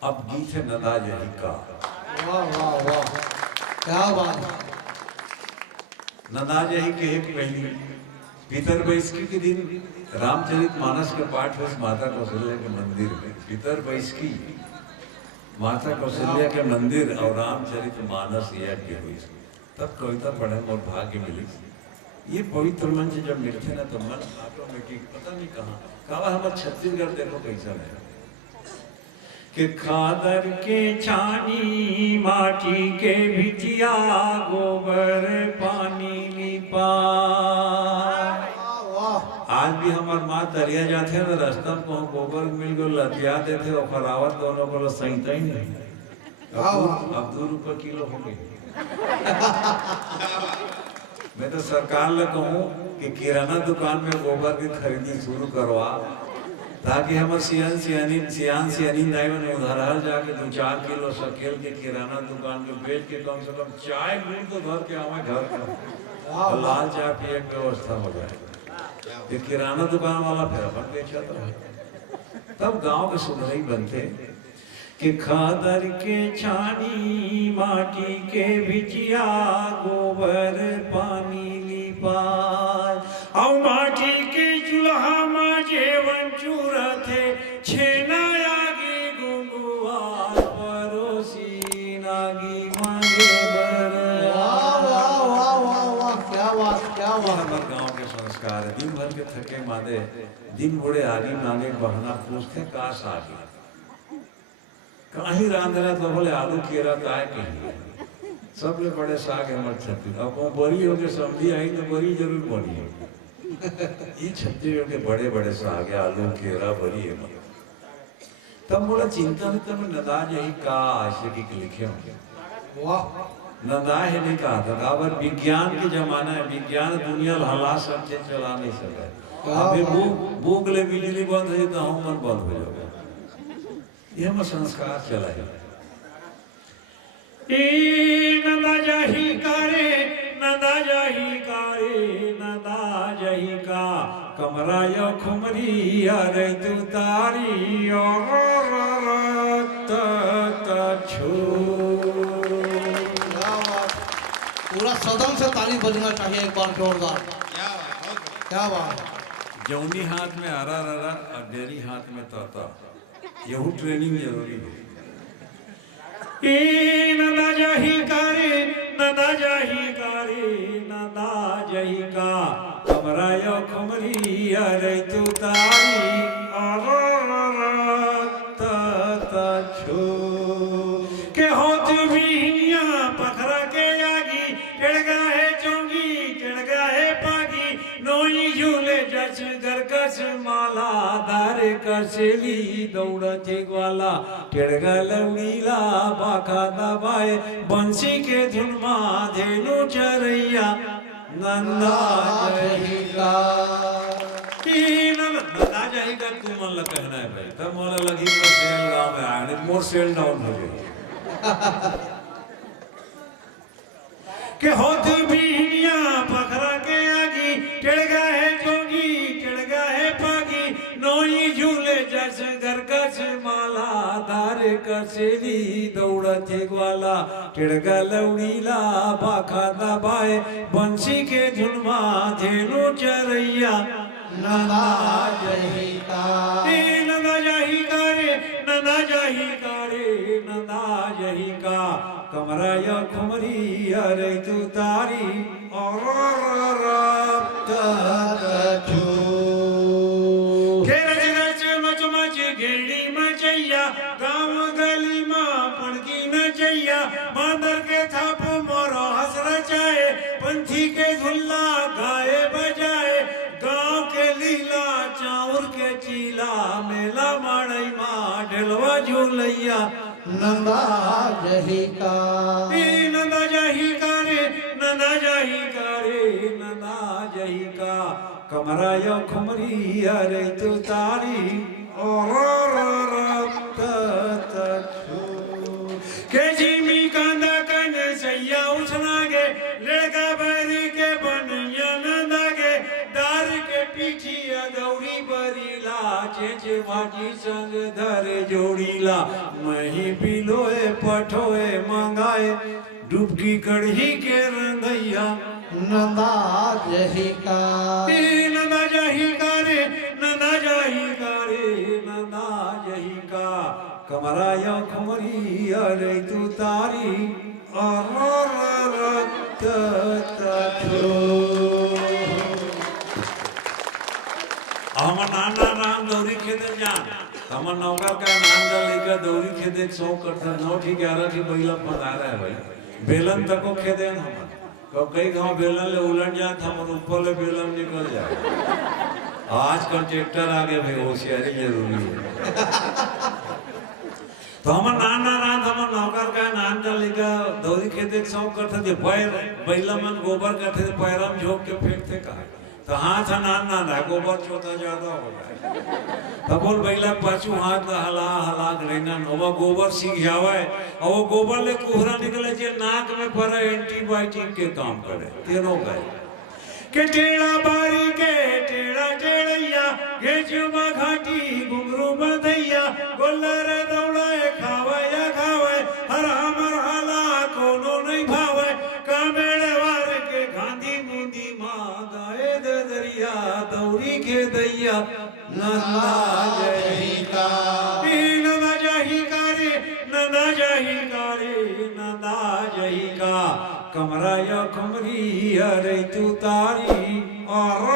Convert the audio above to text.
अब गीत है नदा यही का। वाह वाह वाह, क्या बात है। नदा यही के एक पहली पितर बैसकी के दिन रामचरितमानस के पाठ हुए माता कौशल्या के मंदिर में। पितर बैसकी माता कौशल्या के मंदिर और रामचरितमानस यज्ञ हुई, तब कविता पढ़े और भाग्य मिली। ये पवित्र मंच जब मिलते ना तो मन ऑटोमेटिक पता नहीं कहाँ हमारे छत्तीसगढ़ देखो कैसा है कि खादर के छानी माटी के भिजिया गोबर पानी लिपा। आज भी हमार माँ तरिया जाते हैं ना रास्ता में कहूँ गोबर मिल गो लतिया देते और खरावत दोनों को सहीता ही नहीं। अब 2 रुपये किलो हो गई। मैं तो सरकार ले कहूँ कि किराना दुकान में गोबर की खरीदी शुरू करवा, ताकि हम सियान सियानी दाइवन उधार जाके 2-4 किलो सकेल के किराना दुकान में बेच के कम से कम चाय दूध तो धर के हमें घर का लाल चाय पिए की व्यवस्था हो जाए। ये किराना दुकान वाला फिर अपन बेचा तो तब गांव के सुधरई बनते कि खादर के छानी माटी के भिजिया गोबर पानी लिपाय। और माटी के चूल्हा में जेवन चूरथे छेना आगे गुंगुआ परोसी नागी मांगे बर। वाह वाह वाह वाह वाह, क्या बात क्या बात। हमारे गांव के संस्कार है। दिन भर के थके मादे दिन बुढ़े आगे मांगे बहना पूछते काश आगे कहीं रांधना तो बोले आलू केरा काय कहीं सब ले बड़े साग हमारे छत्तीस। अब वो बड़ी हो के समझी आई तो बड़ी जरूर बड़ी है। ये छत्तीसगढ़ के बड़े बड़े साग है, आलू केरा बड़ी है। तब बोला चिंता में नदा यही का ऐसे की लिखे होंगे। वाह, नदा है नहीं कहा था। अब विज्ञान के जमाना है, विज्ञान दुनिया हला सब चीज चला नहीं सका। अभी भूख ले बिजली बंद हो जाता हूँ मन बंद हो जाएगा। ये हम संस्कार चला है। नदा जही करे नदा जही करे नदा जही का कमरा यो खुमरी अरे तू तारी और पूरा सदन से ताली बजना चाहिए एक बार जोरदार। क्या बात। जौनी हाथ में हरा ररा और डेरी हाथ में तोता, यहू ट्रेनिंग जरूरी है। नदा जही करे नदा जही करे नदा जही का कमरा यो खुमरी अरे तू तारी छो के होत भी पखरा के आगी टेड़गा है चोंगी टेड़गा है पागी नोई झूले जच गरकस माला दारे कसली दौड़ते ग्वाला टेड़गा लौड़ीला बाखा दबाए बंसी के धुनमा धेनु चरैया नंदा जहिका। नंदा जहिका तू मन लग कहना है भाई, तब मोला लगी मैं सेल गाँव में आने मोर सेल डाउन हो गई के होत भी पखरा के आगी टेड़गा है चोंगी टेड़गा है पागी नोई झूले जस गरकस माला धारे कसली दौड़ते ग्वाला टेड़गा लौड़ीला बाखा दबाए बंसी के धुनमा धेनु चरैया नदा जही का। नदा जही करे नदा जही करे नदा जही का कमरा या खुमरी अरे तू तारी और घेड़ी मचैया गाँव गली माँ पड़की नचैया बांदर के थाप मोरो हंस रचाए पंथी के धुल्ला गाए बजाए गाँव के लीला चाउर के चीला मेला माड़ई माँ ढेलवा झूलैया नंदा जही का। नंदा जही करे नंदा जही करे नंदा जही का कमरा यो खुमरी अरे तू तारी और के जीमी कांदा कन सैया उछना गे लड़का बरी के बनिया नंदा गे दार के पीछिया गौरी बरीला चे जे भाजी संग धरे जोड़ीला मही बिलोए पठोए मंगाए डुबकी कढ़ी के रंगैया नंदा जही का नंदा जही का रे नंदा जही का रे नंदा जही का कमरा या खुमरी अरे तू तारी हमर नाना राम दौरी खेते जान हमर नौकर का नाम का लेकर दौरी खेते 100 करता 9 ठीक 11 ठीक बैला पता रहा है भाई बेलन तक को खेते हम कब कई गांव बेलन ले उलट जात हमर ऊपर ले बेलन निकल जाए आजकल ट्रैक्टर आ गए भाई होशियारी जरूरी है तो हमर नाना रात हमर नौकर का नाम का लेकर दौरी खेते 100 करते थे बैला मन गोबर करते थे पैरम झोंक के फेंकते का तो हाथ नाना ना गोबर छोटा ज्यादा हो गया तो बोल बैला पाछू हाथ हला हला रहना वो गोबर सीख जावे और वो गोबर ले कुहरा निकले जे नाक में पड़े एंटीबायोटिक के काम करे तेरो गए के टेढ़ा बारी के टेढ़ा टेढ़ैया घेचुमा घाटी घुंगरू बंधैया गोल्लर दौड़ाए खावे हर हमर हाला कोनो नहीं भावे कामेड़े वार के गांधी मुंदी माँ गाए दे दरिया दौड़ी के दैया नंदा जही का नंदा जही का रे नंदा जही का रे नंदा जही का कमरा या कमरी अरे तू तारी और